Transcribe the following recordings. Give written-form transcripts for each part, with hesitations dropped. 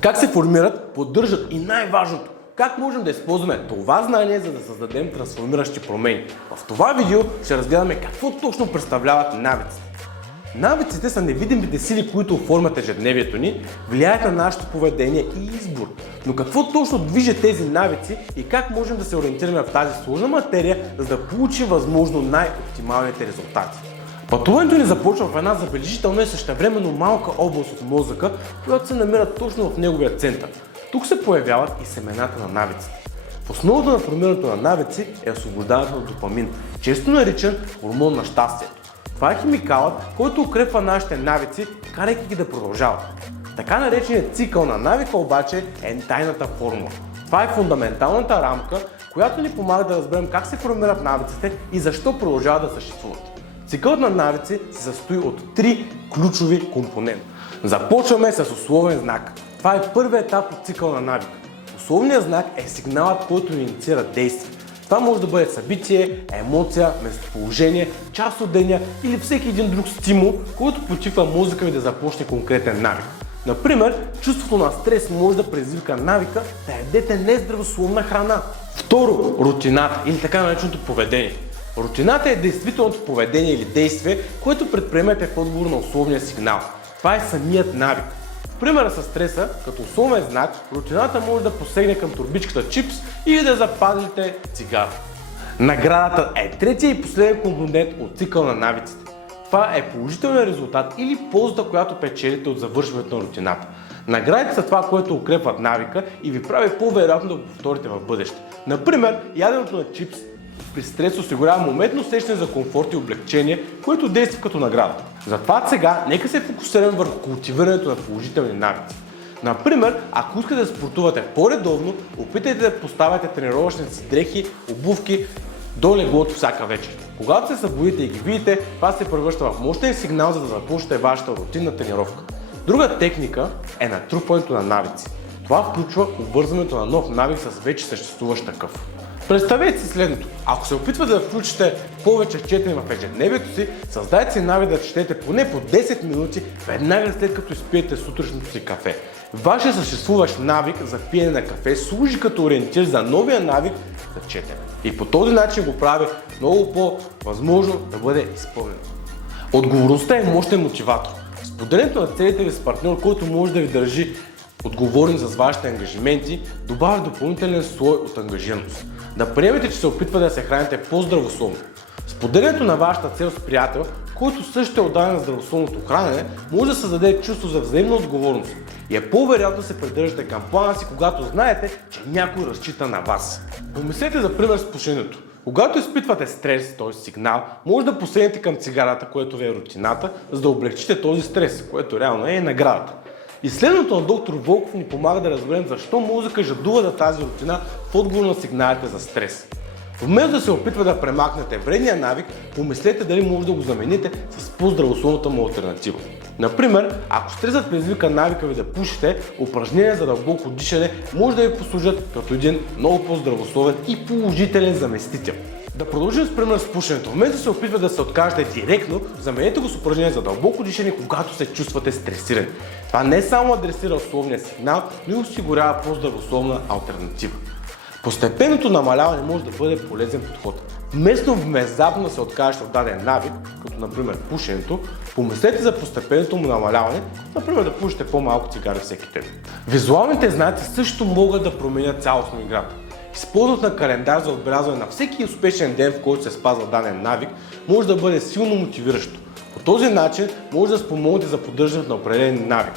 Как се формират, поддържат и най-важното, как можем да използваме това знание, за да създадем трансформиращи промени. В това видео ще разгледаме какво точно представляват навиците. Навиците са невидимите сили, които оформят ежедневието ни, влияят на нашето поведение и избор. Но какво точно движи тези навици и как можем да се ориентираме в тази сложна материя, за да получим възможно най-оптималните резултати? Пътуването ни започва в една забележителна и същевременно малка област от мозъка, която се намира точно в неговия център. Тук се появяват и семената на навиците. В основата на формирането на навици е освобождаването на допамин, често наричан хормон на щастието. Това е химикалът, който укрепва нашите навици, карайки ги да продължават. Така нареченият цикъл на навика обаче е тайната формула. Това е фундаменталната рамка, която ни помага да разберем как се формират навиците и защо продължават да съществуват. Цикълът на навици се състои от три ключови компонента. Започваме с условен знак. Това е първият етап от цикъл на навика. Условният знак е сигналът, който инициира действие. Това може да бъде събитие, емоция, местоположение, част от деня или всеки един друг стимул, който потиква мозъка ви да започне конкретен навик. Например, чувството на стрес може да предизвика навика да ядете нездравословна храна. Второ, рутината или така нареченото поведение. Рутината е действителното поведение или действие, което предприемате в отговор на условния сигнал. Това е самият навик. В примера с стреса, като условен знак, рутината може да посегне към турбичката чипс или да запазите цигара. Наградата е третия и последен компонент от цикъл на навиците. Това е положителният резултат или ползата, която печелите от завършването на рутината. Наградите са това, което укрепват навика и ви прави по-вероятно да го повторите в бъдеще. Например, яденето на чипс при стрес осигурява моментно усещане за комфорт и облегчение, което действа като награда. Затова сега нека се фокусираме върху култивирането на положителни навици. Например, ако искате да спортувате по-редовно, опитайте да поставяте тренировъчните си дрехи, обувки до леглото всяка вечер. Когато се събудите и ги видите, това се превръща в мощен сигнал, за да започнете вашата рутинна тренировка. Друга техника е натрупването на навици. Това включва обвързването на нов навик с вече съществуващ такъв. Представете си следното. Ако се опитвате да включите повече четене в ежедневието си, създайте си навик да четете поне по 10 минути веднага след като изпиете сутрешното си кафе. Вашият съществуващ навик за пиене на кафе служи като ориентир за новия навик за четене. И по този начин го прави много по-възможно да бъде изпълнено. Отговорността е мощен мотиватор. Споделянето на целите ви с партньор, който може да ви държи отговорен за вашите ангажименти, добавя допълнителен слой от ангажираност. Да приемете, че се опитвате да се храните по-здравословно. Споделянето на вашата цел с приятел, който също е отдаден на здравословното хранене, може да създаде чувство за взаимна отговорност и е по-вероятно да се придържате към плана си, когато знаете, че някой разчита на вас. Помислете за пример с пушенето. Когато изпитвате стрес, т.е. сигнал, може да посегнете към цигарата, което ви е рутината, за да облегчите този стрес, което реално е наградата. Изследването на доктор Волков ни помага да разберем защо мозъка жадува за тази рутина в отговор на сигналите за стрес. Вместо да се опитва да премахнете вредния навик, помислете дали може да го замените с по-здравословната му алтернатива. Например, ако стресът предизвика навика ви да пушите, упражнения за дълбоко дишане може да ви послужат като един много по-здравословен и положителен заместител. Да продължим с пример с пушенето. Вместо да се опитвате да се откажете директно, заменете го с упражнение за дълбоко дишане, когато се чувствате стресирани. Това не само адресира условния сигнал, но и осигурява по-здравословна алтернатива. Постепенното намаляване може да бъде полезен подход. Вместо внезапно да се откажете от даден навик, като например пушенето, помислете за постепенното му намаляване, например да пушите по-малко цигари всеки ден. Визуалните знаци също могат да променят цялостно играта. Използването на календар за отбелязване на всеки успешен ден, в който се спазва даден навик, може да бъде силно мотивиращо. По този начин може да спомогнете за поддържането на определен навик.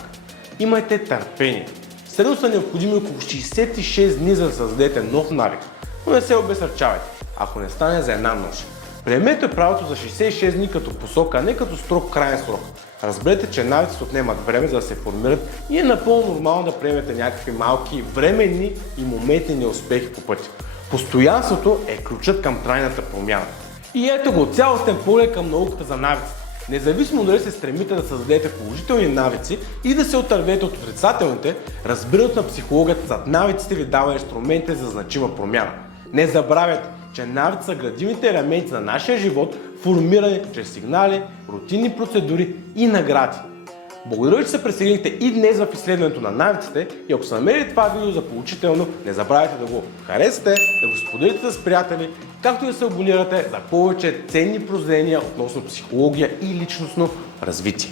Имайте търпение. Средно са необходими около 66 дни, за да създадете нов навик, но не се обезсърчавайте, ако не стане за една нощ. Приемете правото за 66 дни като посока, а не като строг краен срок. Разберете, че навиците отнемат време, за да се формират и е напълно нормално да приемете някакви малки, временни и моментни неуспехи по пътя. Постоянството е ключът към трайната промяна. И ето го, цялостен поглед към науката за навиците. Независимо дали се стремите да създадете положителни навици и да се отървете от отрицателните, разбирането на психологията зад навиците ви дава инструменти за значима промяна. Не забравяйте, че навици са градивните елементи на нашия живот, формирани чрез сигнали, рутинни процедури и награди. Благодаря, че се присъединихте и днес в изследването на навиците и ако са намерили това видео за поучително, не забравяйте да го харесате, да го споделите с приятели, както и да се абонирате за повече ценни прозрения относно психология и личностно развитие.